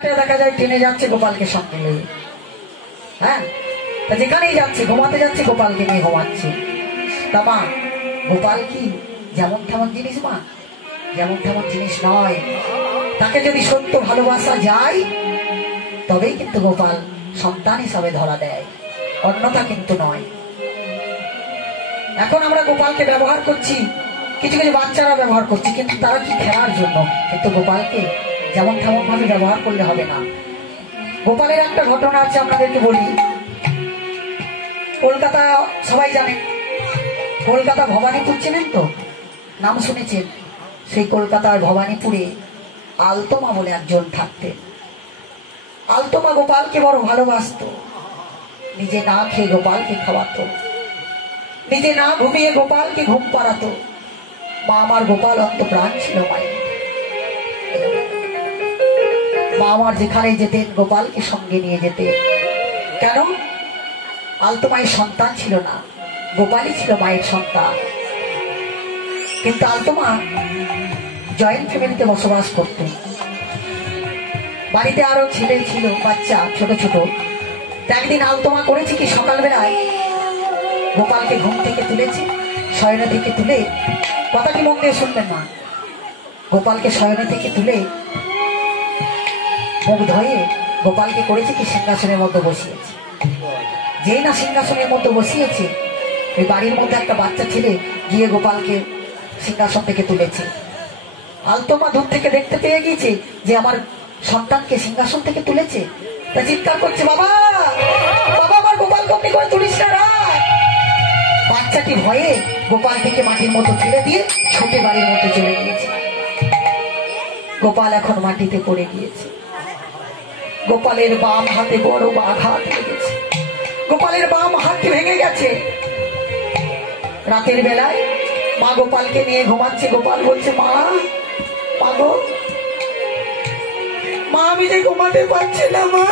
দেখা যায় ট্রেনে যাচ্ছে গোপালকে সঙ্গে নিয়ে। হ্যাঁ, যেখানেই যাচ্ছে, ঘুমাতে যাচ্ছে গোপালকে নিয়ে ঘুমাচ্ছে। তা মা, গোপাল কি যেমন তেমন জিনিস মা? যেমন তেমন জিনিস নয়। তাকে যদি সত্য ভালোবাসা যায় তবেই কিন্তু গোপাল সন্তান হিসাবে ধরা দেয়, অন্যথা কিন্তু নয়। এখন আমরা গোপালকে ব্যবহার করছি, কিছু কিছু বাচ্চারা ব্যবহার করছি, কিন্তু তারা কি খেলার জন্য, কিন্তু গোপালকে যেমন তেমন ভাবে ব্যবহার করলে হবে না। গোপালের একটা ঘটনা আছে, আপনাদেরকে বলি। কলকাতা সবাই জানেন, কলকাতা ভবানীপুর চেনেন তো, নাম শুনেছেন? সেই কলকাতার ভবানীপুরে আলতমা বলে একজন থাকতেন। আলতমা গোপালকে বড় ভালোবাসতো, নিজে না খেয়ে গোপালকে খাওয়াতো, নিজে না ঘুমিয়ে গোপালকে ঘুম পাড়াতো। মা আমার গোপাল অন্ত প্রাণ ছিল মায়ের। মা আমার যেখানে যেতেন গোপালকে সঙ্গে নিয়ে যেতেন। কেন? আলতমায়ের সন্তান ছিল না, গোপালই ছিল মায়ের সন্তান। কিন্তু আলতমা জয়েন্ট ফ্যামিলিতে বসবাস করতেন। বাড়িতে আরো ছেলে ছিল, বাচ্চা ছোট ছোট। একদিন আলতমা করেছে কি, সকালবেলায় গোপালকে ঘুম থেকে তুলেছে, শয়নে থেকে তুলে, কথা কি মন দিয়ে শুনবেন না, গোপালকে শয়নে থেকে তুলে মুখ ধুয়ে গোপালকে করেছে কি, সিংহাসনের মধ্যে বসিয়েছে। যেই না সিংহাসনের মধ্যে বসিয়েছে, ওই বাড়ির মধ্যে একটা বাচ্চা ছেলে গিয়ে গোপালকে সিংহাসন থেকে তুলেছে। আলতমা দূর থেকে দেখতে পেয়ে গিয়েছে যে আমার সন্তানকে সিংহাসন থেকে তুলেছে। তা চিৎকার করছে, বাবা বাবা, আমার গোপালকে আপনি করে তুলিস না। বাচ্চাটি ভয়ে গোপাল থেকে মাটির মতো ফেলে দিয়ে ছুটে বাড়ির মধ্যে চলে গিয়েছে। গোপাল এখন মাটিতে পড়ে গিয়েছে। গোপালের বাম হাতে বড় আঘাত লেগেছে, গোপালের বাম হাতটি ভেঙে গেছে। রাতের বেলায় মা গোপালকে নিয়ে ঘুমাচ্ছে। গোপাল বলছে, মা মা গো, মা আমি যে ঘুমাতে পারছি না মা।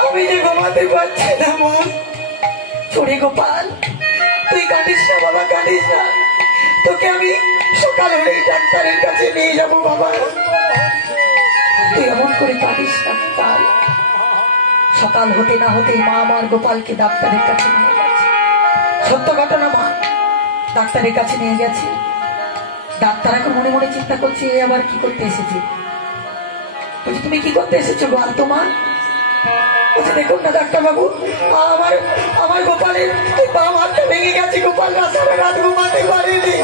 আমি যে ঘুমাতে পারছি না মা। ছোড়ে গোপাল, তুই কাঁদিস না বাবা, কাঁদিস না। তোকে আমি সকাল হলে ডাক্তারের কাছে নিয়ে যাবো বাবা। তুই এমন করে কাঁদিস না গোপাল। সকাল হতে না হতেই মা আমার গোপালকে ডাক্তারের কাছে নিয়ে গেছে। সত্য ঘটনা মা, ডাক্তারের কাছে নিয়ে গেছে। ডাক্তার এখন মনে মনে চিন্তা করছে, এ আবার কি করতে এসেছে। বলছে, তুমি কি করতে এসেছো গো আলতমা? বলছে, দেখুন না ডাক্তার বাবু, আমার গোপালের বাম হাতটা ভেঙে গেছে। গোপাল সারা রাত ঘুমাতে পারেনি।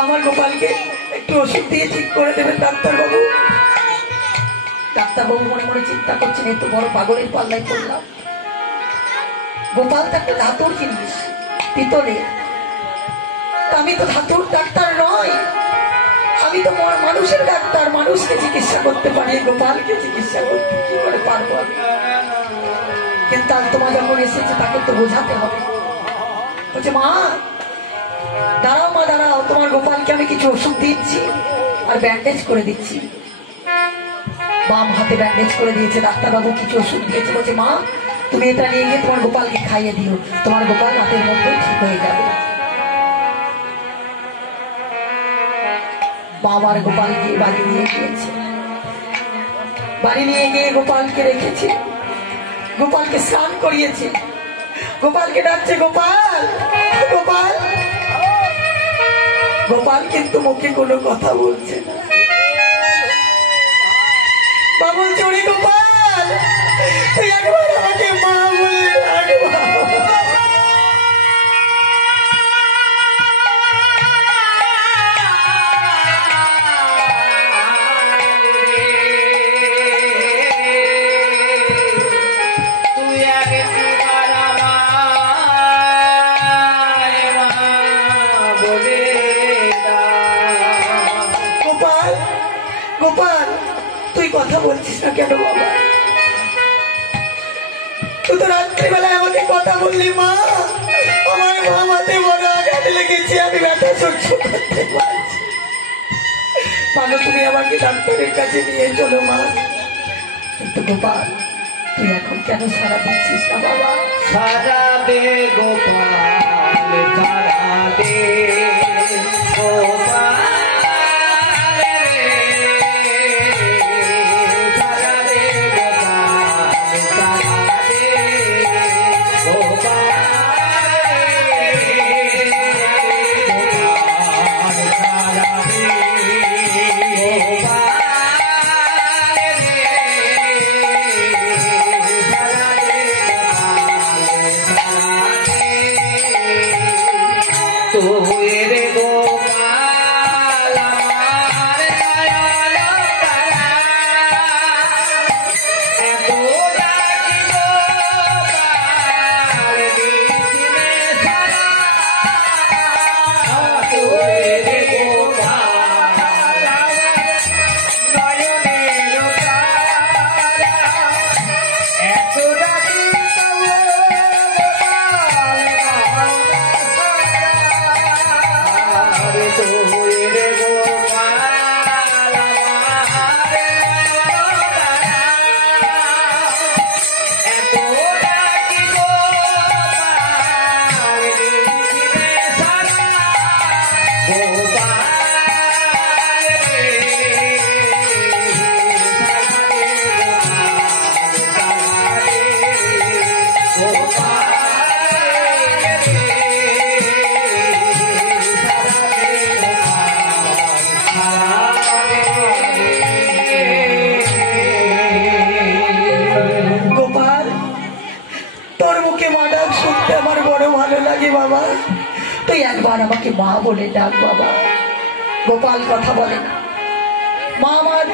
আমার গোপালকে একটু ওষুধ দিয়ে ঠিক করে দেবেন ডাক্তার বাবু। ডাক্তার বাবু মনে মনে চিন্তা করছেন, এত বড় পাগলের পাল্লায় পড়লাম। গোপাল তো একটা ধাতুর জিনিস, পিতলে। আমি তো ধাতুর ডাক্তার নয়, আমি তো মানুষের ডাক্তার, মানুষকে চিকিৎসা করতে পারি, গোপালকে চিকিৎসা করতে কি করে পারবো আমি? কিন্তু আলতমা যখন এসেছে তাকে তো বোঝাতে হবে। বলছে, মা দাঁড়াও মা দাঁড়াও, তোমার গোপালকে আমি কিছু ওষুধ দিচ্ছি আর ব্যান্ডেজ করে দিচ্ছি। বাম হাতে ব্যান্ডেজ করে দিয়েছে, ডাক্তারবাবু কিছু ওষুধ দিয়েছে। বলছে, মা তুমি এটা নিয়ে গিয়ে তোমার গোপালকে খাইয়ে দিও, তোমার গোপাল রাতের মধ্যে ঠিক হয়ে যাবে। মা আমার গোপালকে বাড়ি নিয়ে গিয়েছে। বাড়ি নিয়ে গিয়ে গোপালকে রেখেছে, গোপালকে স্নান করিয়েছে। গোপালকে ডাকছে, গোপাল গোপাল। গোপাল কিন্তু মুখে কোনো কথা বলছে না। বাবু চড়ি, গোপাল তুই একবার আমাকে মা বলে ডাকবা। তুই আগে বলছিস না কেন বাবা? তুই তো রাত্রিবেলায় আমাকে কথা বললি মা, আমার মামাতে বড় আঘাত লেগেছে, আমি ব্যথা সহ্য করতে পারছি। মানো তুমি আমাকে ডাক্তারের কাছে নিয়ে চলো মা। কিন্তু গোপাল তুই এখন কেন সারা দিচ্ছিস না বাবা? সারা দে গোপাল, সারা দে গোপাল রে, সারা দে গোপাল, সারা দে গোপাল রে, গোপাল সারা দে গোপাল তোরে গোপাল আমার নয়ন তারা, এত ডাকি গোপাল দিছিলে সারা। তোরে গোপাল নয়নের তারা, এত ডাকি তোরে গোপাল আমার এত ডাকি গোপাল দিছিলে সারা। গোপাল রে, সারা দে গোপাল, সারা দে গোপাল তোর মুখে মা ডাক শুনতে আমার বড় ভালো লাগে বাবা। তুই একবার আমাকে মা বলে ডাক বাবা। গোপাল কথা বলে না, মা আমার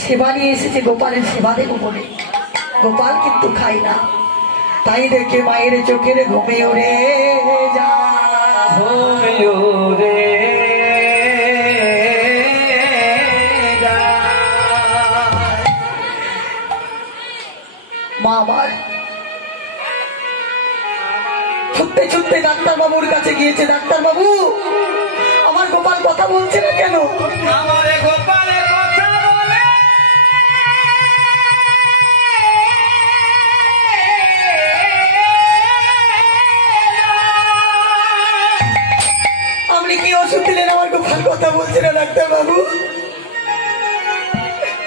সেবা নিয়ে এসেছে, গোপালের সেবা দেবো বলে। গোপাল কিন্তু খাই না, তাই দেখে মায়ের চোখের ঘুমে ওরে যা ঘুমিও রে মা আমার ছুটতে ছুটতে ডাক্তার বাবুর কাছে গিয়েছে। ডাক্তার বাবু, আমার গোপাল কথা বলছে না কেন? আমার গোপালে কথা বলে আপনি কি ওষুধ দিলেন? আমার গোপাল কথা বলছে না ডাক্তার বাবু,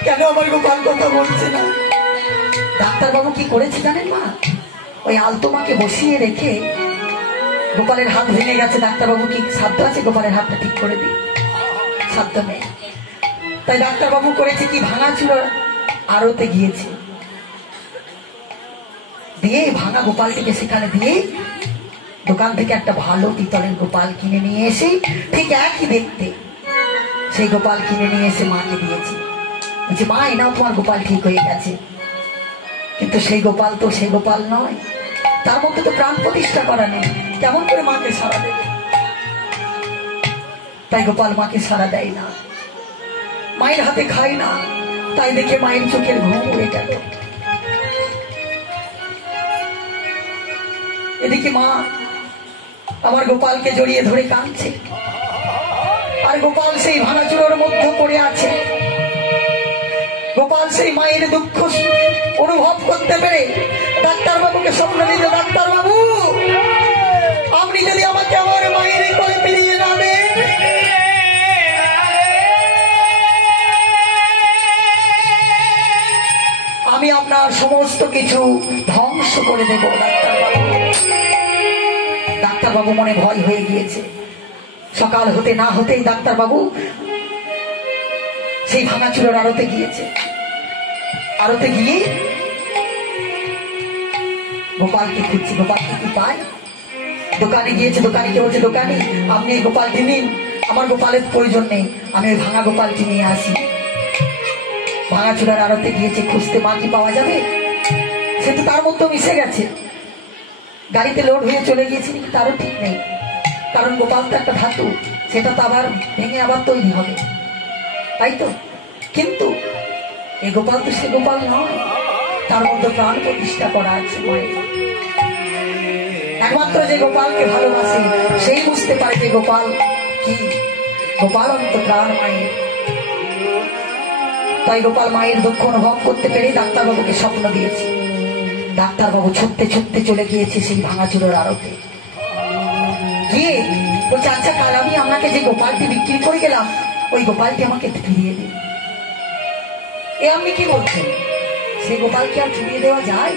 কেন আমার গোপাল কথা বলছে না? ডাক্তার বাবু কি করেছে জানেন মা? ওই আলতো মাকে বসিয়ে রেখে গোপালের হাত ভেঙে গেছে। ডাক্তার বাবু কি সাধ্য আছে গোপালের হাতটা ঠিক করে দিই? সাধ্য নেই। তাই ডাক্তার বাবু করেছে কি, ভাঙা চুলোর আড়তে গিয়েছে, দিয়ে ভাঙা গোপালটিকে সেখানে দিয়ে দোকান থেকে একটা ভালো পিতলের গোপাল কিনে নিয়ে এসে, ঠিক একই দেখতে সেই গোপাল কিনে নিয়ে এসে মাকে দিয়েছে। বলছে মা, এনাও তোমার গোপাল ঠিক হয়ে গেছে। কিন্তু সেই গোপাল তো সেই গোপাল নয়, তার মধ্যে তো প্রাণ প্রতিষ্ঠা করা নেই, কেমন করে মাকে সাড়া দেবে? তাই গোপাল মাকে সাড়া দেয় না, মায়ের হাতে খায় না। তাই দেখে মায়ের চোখের ঘুম উড়ে গেল। এদিকে মা আমার গোপালকে জড়িয়ে ধরে কাঁদছে, আর গোপাল সেই ভাঙাচুরোর মধ্যে পড়ে আছে। গোপাল সেই মায়ের দুঃখ অনুভব করতে পেরে ডাক্তার বাবুকে স্বপ্ন দিল, ডাক্তার বাবু, আপনি যদি আমাকে আমার মায়ের কোলে ফিরিয়ে না দেন, আমি আপনার সমস্ত কিছু ধ্বংস করে দেব। ডাক্তার বাবু মনে ভয় হয়ে গিয়েছে। সকাল হতে না হতেই ডাক্তার বাবু সেই ভাঙাচুরোর আড়তে গিয়েছে। আড়তে গিয়ে গোপালকে খুঁজছে, গোপালকে কি পায়? দোকানে গিয়েছে, দোকানিকে বলছে, দোকানি আপনি এই গোপালটি নিন, আমার গোপালের প্রয়োজন নেই, আমি ওই ভাঙা গোপালটি নিয়ে আসি। ভাঙাচুরার আড়তে গিয়েছে খুঁজতে, মা কি পাওয়া যাবে? সে তো তার মধ্যে মিশে গেছে, গাড়িতে লোড হয়ে চলে গিয়েছে নাকি তারও ঠিক নেই। কারণ গোপাল তো একটা ধাতু, সেটা তো আবার ভেঙে আবার তৈরি হবে, তাই তো। কিন্তু এই গোপাল তো সে গোপাল নয়, তার মধ্যে প্রাণ প্রতিষ্ঠা করা আছে মায়ের। একমাত্র যে গোপালকে ভালোবাসে সেই বুঝতে পারে যে গোপাল কি, গোপাল অন্ত প্রাণ মায়ের। তাই গোপাল মায়ের দুঃখ অনুভব করতে পেরে ডাক্তারবাবুকে স্বপ্ন দিয়েছে। ডাক্তারবাবু ছুটতে ছুটতে চলে গিয়েছে সেই ভাঙাচুরোর আড়তে গিয়ে বলছে, আচ্ছা কাল আমি আপনাকে যে গোপালটি বিক্রি করে গেলাম ওই গোপালটি আমাকে ফিরিয়ে দিন। এ আপনি কি বলছেন? সেই গোপালকে আর ফিরিয়ে দেওয়া যায়?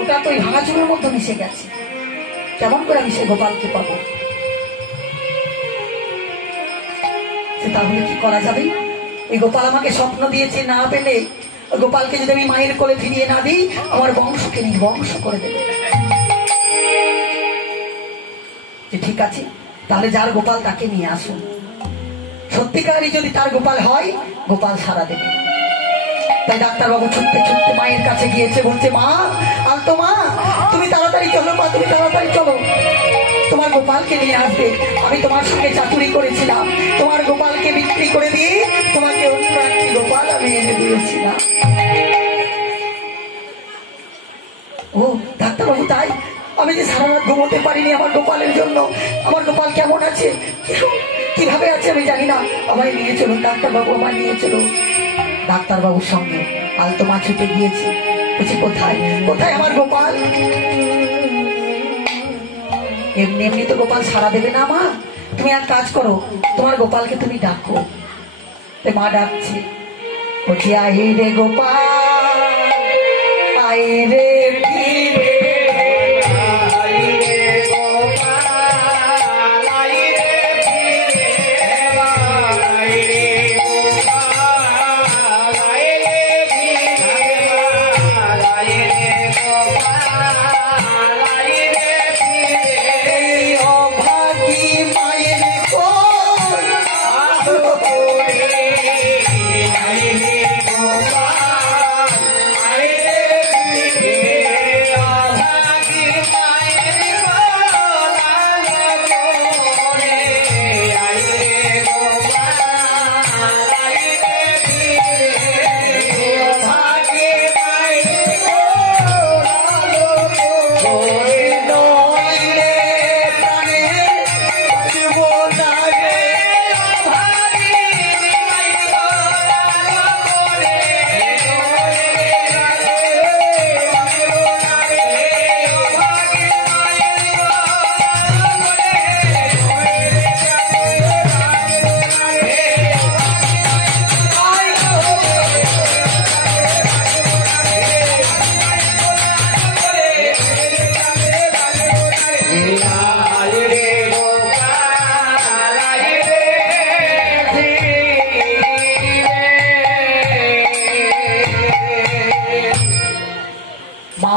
ওটা তো ওই ভাঙাচুরোর মধ্যে মিশে গেছে, কেমন করে আমি সেই গোপালকে পাবো? তাহলে কি করা যাবে? ওই গোপাল আমাকে স্বপ্ন দিয়েছে, না পেলে ওই গোপালকে যদি আমি মায়ের কোলে ফিরিয়ে না দিই আমার বংশকে নির্বংশ করে দেবে। ঠিক আছে, তাহলে যার গোপাল তাকে নিয়ে আসুন। সত্যিকারই যদি তার গোপাল হয় গোপাল সারা দেবে। তাই ডাক্তারবাবু ছুটতে ছুটতে মায়ের কাছে গিয়েছে, বলছে, মা, আলতো মা, তুমি তাড়াতাড়ি চলো মা, তুমি তাড়াতাড়ি চলো, তোমার গোপালকে নিয়ে আসবে। আমি তোমার সঙ্গে চাতুরি করেছিলাম, তোমার গোপালকে বিক্রি করে দিয়ে তোমাকে অন্য একটি গোপাল আমি এনে দিয়েছিলাম। ও ডাক্তারবাবু, তাই? আমি যে সারা রাত ঘুমোতে পারিনি আমার গোপালের জন্য। আমার গোপাল কেমন আছে, কিভাবে আছে আমি জানি না, আমায় নিয়ে চলুন ডাক্তারবাবু, আমায় নিয়ে চলুন। ডাক্তারবাবুর সঙ্গে আলতো মা ছুটে গিয়েছে, বলছি, কোথায় কোথায় আমার গোপাল? এমনি এমনি তো গোপাল সারা দেবে না মা, তুমি এক কাজ করো, তোমার গোপালকে তুমি ডাকো। মা ডাকছে, বলছি, আই রে গোপাল, আই রে ফিরে,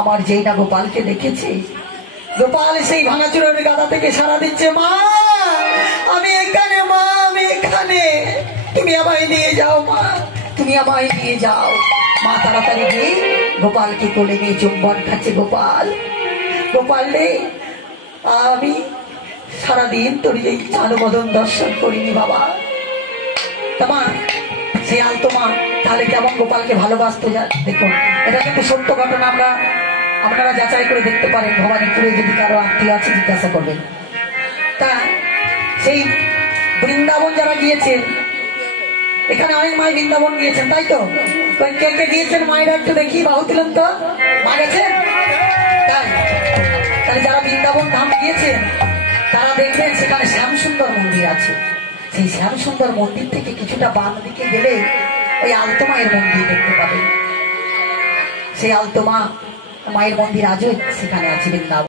আমার যেই না গোপালকে দেখেছে, গোপাল সেই ভাঙাচুরের গাদা থেকে সারা দিচ্ছে, মা আমি এখানে, মা আমি এখানে, তুমি আমায় নিয়ে যাও মা, তুমি আমায় নিয়ে যাও। মা তাড়াতাড়ি গিয়ে গোপালকে কোলে নিয়ে চুম্বন খাচ্ছে। গোপাল, গোপাল রে, আমি সারাদিন তোর এই চানুবদন দর্শন করিনি বাবা। তোমার সেই আলতো মা তাহলে কেমন গোপালকে ভালোবাসতে যায় দেখুন। এটা কিন্তু সত্য ঘটনা, আপনারা যাচাই করে দেখতে পারেন। ভবানীপুরে যদি কারো আত্মীয় আছে জিজ্ঞাসা করবেন। তা সেই বৃন্দাবন যারা গিয়েছেন, এখানে অনেক মাই বৃন্দাবন গিয়েছেন, তাই তো? কে কে গিয়েছেন মায়েরা একটু দেখি, বাহু তুলেন তো। মা গেছেন? তাই তাহলে যারা বৃন্দাবন ধাম গিয়েছেন তারা দেখবেন সেখানে শ্যামসুন্দর মন্দির আছে। সেই শ্যামসুন্দর মন্দির থেকে কিছুটা বাম দিকে গেলে ওই আলতো মায়ের মন্দির দেখতে পাবেন। সেই আলতো মা মায়ের মন্দির আজও সেখানে আছে বৃন্দাবন।